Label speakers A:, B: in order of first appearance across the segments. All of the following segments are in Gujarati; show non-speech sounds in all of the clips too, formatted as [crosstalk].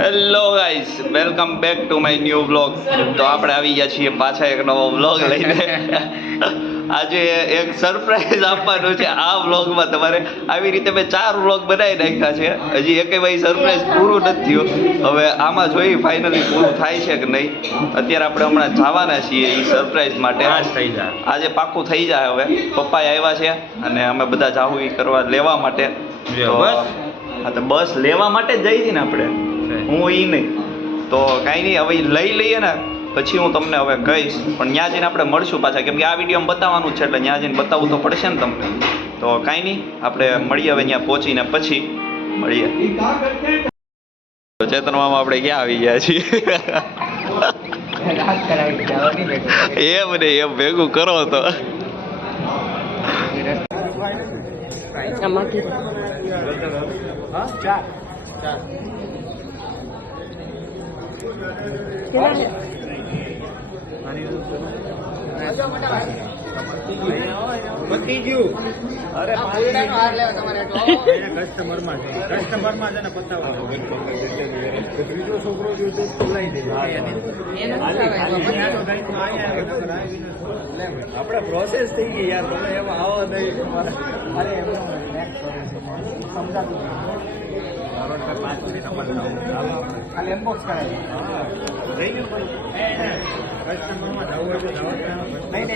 A: Hello guys welcome back to my new blog તો આપણે આવી ગયા છીએ પાછા એક નવો બ્લોગ લઈને. આજે એક સરપ્રાઈઝ આપવાનું છે આ બ્લોગમાં તમારે. આવી રીતે મેં ચાર બ્લોગ બનાવી નાખ્યા છે. હજી એકે ભાઈ સરપ્રાઈઝ પૂરું નથી થયું. હવે આમાં જોઈ ફાઇનલી પૂરું થાય છે કે નહીં. અત્યારે આપણે હમણાં જવાના છીએ એ સરપ્રાઈઝ માટે.
B: આજ થઈ જાય.
A: આજે પાક્કું થઈ જાય હવે. પપ્પા આવ્યા છે અને અમે બધા જાહુ એ કરવા લેવા માટે.
B: બસ?
A: હા તો બસ લેવા માટે જ જઈ હતી ને આપણે. હું ઈ નહીં. તો કાંઈ નહીં, હવે લઈ લઈએ ને, પછી હું તમને હવે કહીશ. પણ ત્યાં જઈને આપણે મળશું પાછા. કેમ કે આ વિડીયોમાં બતાવવાનું છે, એટલે ત્યાં જઈને બતાવવું તો પડશે ને તમને. તો કાંઈ નહીં, આપણે મળીએ હવે ત્યાં પહોંચીને પછી મળીએ. ચેતનમાં આપણે ક્યાં આવી ગયા છીએ? એમ ને એમ ભેગું કરો તો. છે?
B: પતી ગયું અરે કસ્ટમરમાં કસ્ટમરમાં છે ને પતાવવાનો ત્રીજો છોકરો જો તો ખોલાઈ દે. આપણે પ્રોસેસ થઈ ગઈ યાર. તમે એમાં આવો નહીં અરે પાંચ મિનિટ ખાલી અનબોક્સ કરાય. રહી ગયું નહીં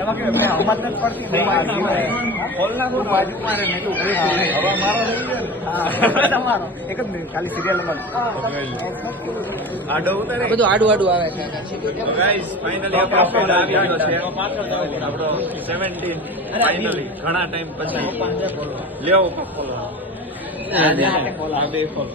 B: એમાં મેં હમત પડતી તમારો. એક જ મિનિટ ખાલી
C: બધું આડું આડું આવે છે
B: ફાઇનલી આપણો ફોન છે. આપણો 17 ફાઇનલી ઘણા ટાઈમ પછી. લેવો પપ્પો આ બે ખોલો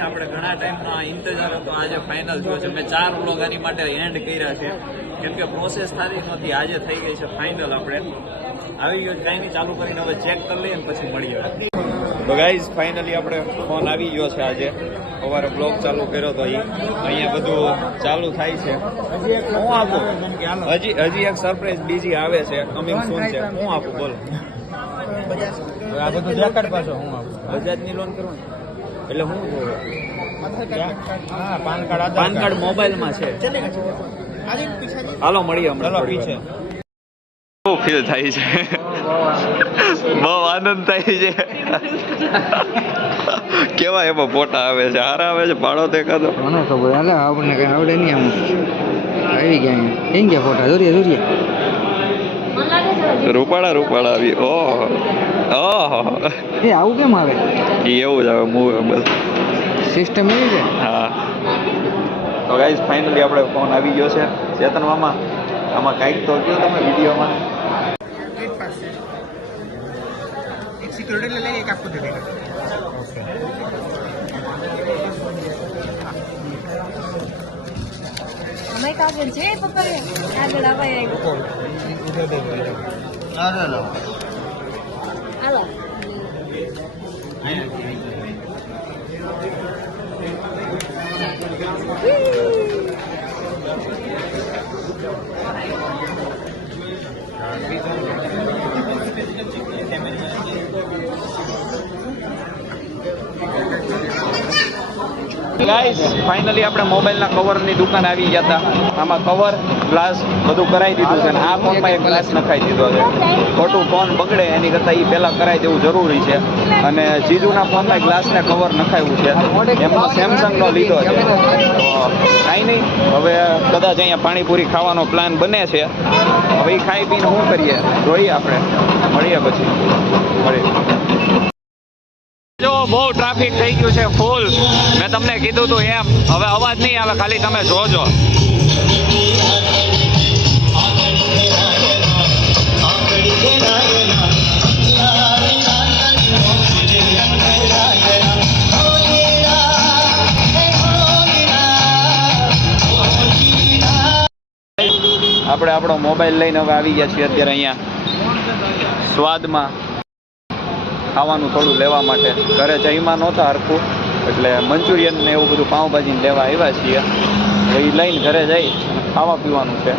B: આપણે ઘણા ટાઈમનો આ ઇંતજાર હતો આજે ફાઇનલ થયો છે મેં ચાર વ્લોગ આની માટે એન્ડ કર્યા છે કેમ કે પ્રોસેસ સારી નહોતી આજે થઈ ગઈ છે ફાઇનલ આપણે. આવી ગયો, કાંઈ ચાલુ કરીને હવે ચેક કરી લઈએ પછી મળીએ. તો ગાઈઝ ફાઇનલી આપણે ફોન આવી ગયો છે આજે. સવારે બ્લોગ ચાલુ કર્યો તો અહીંયા બધું ચાલુ થાય છે. હું આપું હજી હજી એક સરપ્રાઈઝ બીજી આવે છે. કમિંગ શું છે. હું આપું બોલો.
C: આ બધું દેખાડ પાછો હું આપું.
B: બજાજની લોન કરવું એટલે હું
C: હા પાન કાર્ડ
B: પાન કાર્ડ મોબાઈલમાં છે. હાલો મળીએ હમણાં
A: ફીલ થાય છે. બહુ આનંદ થાય છે. કેવા એમાં ફોટા આવે છે? હારા આવે છે? પાડો દેખાતો
C: મને ખબર હાલે આપણને કઈ આવડે નહીં આમ. આવી ગયા કેમ ગયા ફોટા? જોરીએ જોરીએ
A: રૂપાળા રૂપાળા આવી. ઓહો. ઓહો.
C: એ આવું કેમ આવે?
A: એ એવું જ આવે મૂવે બસ.
C: સિસ્ટમ એવી છે?
A: હા. તો ગાઈઝ ફાઇનલી આપણે ફોન આવી ગયો છે. ચેતન મામા આમાં કાંઈક તો કયો તમે વિડીયોમાં
C: એક સિક્યુરિટી લઈ એક આપકો દે દેगा
D: અમે કાગળ છે પકડે આગળ આવાય આવ્યો હાલો
A: ગાઈસ ફાઇનલી આપણે મોબાઈલના કવરની દુકાન આવી ગયા હતા. આમાં કવર ગ્લાસ બધું કરાવી દીધું છે અને આ ફોનમાં એક ગ્લાસ નખાઈ દીધો છે. ખોટું ફોન બગડે એની કરતાં એ પહેલાં કરાવી દેવું જરૂરી છે. અને જીજુના ફોનમાં ગ્લાસને કવર નખાવ્યું છે. એમનો સેમસંગનો લીધો છે. કાંઈ નહીં, હવે કદાચ અહીંયા પાણીપુરી ખાવાનો પ્લાન બને છે. હવે એ ખાઈ પીને શું કરીએ? જોઈએ આપણે. મળીએ પછી. મળીએ. જો બહુ ટ્રાફિક થઈ ગયું છે ફૂલ મેં તમને કીધું તું એમ. હવે અવાજ નહીં આવે, ખાલી તમે જોજો. આપણે આપણો મોબાઈલ લઈને હવે આવી ગયા છીએ અત્યારે અહીંયા. સ્વાદમાં. ખાવાનું થોડું લેવા માટે. ઘરે જઈમાં નહોતા હરખું. એટલે મંચુરિયન ને એવું બધું પાઉંભાજીને લેવા આવ્યા છીએ. એ લઈને ઘરે જઈ ખાવા પીવાનું છે.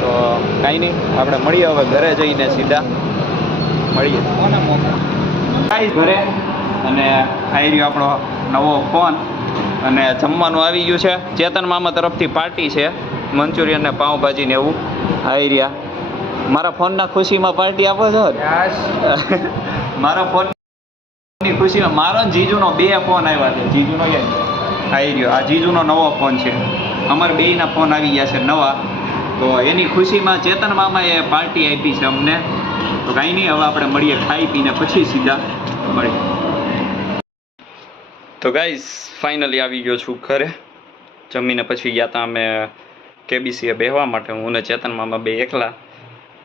A: તો કાંઈ નહીં, આપણે મળીએ હવે ઘરે જઈને સીધા. મળીએ. કાંઈ ઘરે અને આવી રહ્યો આપણો નવો ફોન. અને જમવાનું આવી ગયું છે. ચેતન મામા તરફથી પાર્ટી છે. મંચુરિયન ને પાઉંભાજી ને એવું. આવી રહ્યા. મારા ફોનના ખુશીમાં પાર્ટી આપો છો? [laughs] મારા ફોનની ખુશીમાં મારો ને જીજુનો બે ફોન આવ્યા છે. જીજુનો આવી રહ્યો. આ જીજુનો નવો ફોન છે. અમાર બેયના ફોન આવી ગયા છે નવા. તો એની ખુશીમાં ચેતન મામાએ પાર્ટી આપી છે અમને. તો કાંઈ નહીં હવે આપણે મળીએ ખાઈ પીને પછી સીધા મળીએ. તો ગાઈઝ ફાઇનલી આવી ગયો છું ઘરે. જમીને પછી ગયા હતા અમે કેબીસીએ બેહવા માટે. હું ને ચેતન મામા બે એકલા.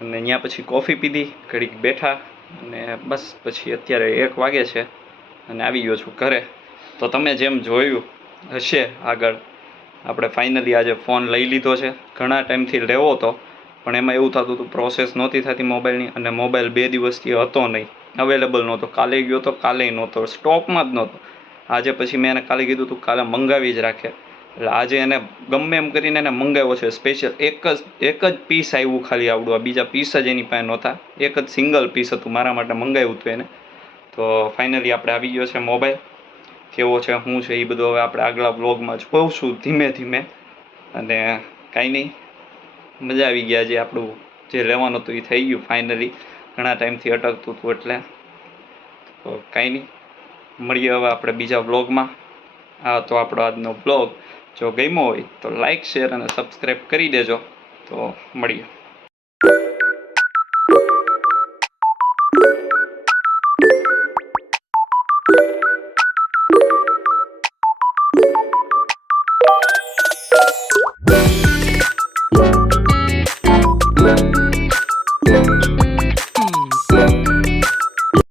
A: અને ત્યાં પછી કોફી પીધી, ઘડીક બેઠા અને બસ પછી અત્યારે એક વાગે છે અને આવી ગયો છું ઘરે. તો તમે જેમ જોયું હશે આગળ, આપણે ફાઇનલી આજે ફોન લઈ લીધો છે. ઘણા ટાઈમથી લેવો હતો પણ એમાં એવું થતું હતું પ્રોસેસ નહોતી થતી મોબાઈલની અને મોબાઈલ બે દિવસથી હતો નહીં. અવેલેબલ નહોતો, કાલે ગયો તો કાલે નહોતો સ્ટોકમાં જ નહોતો. આજે પછી મેં એને કાલે કીધું તું, કાલે મંગાવી જ રાખે. એટલે આજે એને ગમે એમ કરીને એને મંગાવ્યો છે સ્પેશિયલ એક જ એક જ પીસ આવ્યું ખાલી આવડું. આ બીજા પીસ જ એની પાસે નહોતા. એક જ સિંગલ પીસ હતું. મારા માટે મંગાવ્યું હતું એને. તો ફાઇનલી આપણે આવી ગયો છે મોબાઈલ કેવો છે, શું છે એ બધું હવે આપણે આગલા બ્લોગમાં જોઈશું ધીમે ધીમે. અને કાંઈ નહીં. મજા આવી ગયા જે આપણું જે લેવાનું હતું એ થઈ ગયું ફાઇનલી ઘણા ટાઈમથી અટકતું હતું એટલે. તો કાંઈ નહીં. મળીએ હવે આપણે બીજા બ્લોગમાં આ તો આપણો આજનો બ્લોગ જો ગમ્યો હોય તો લાઈક શેર અને સબસ્ક્રાઈબ કરી દેજો. તો મળીએ.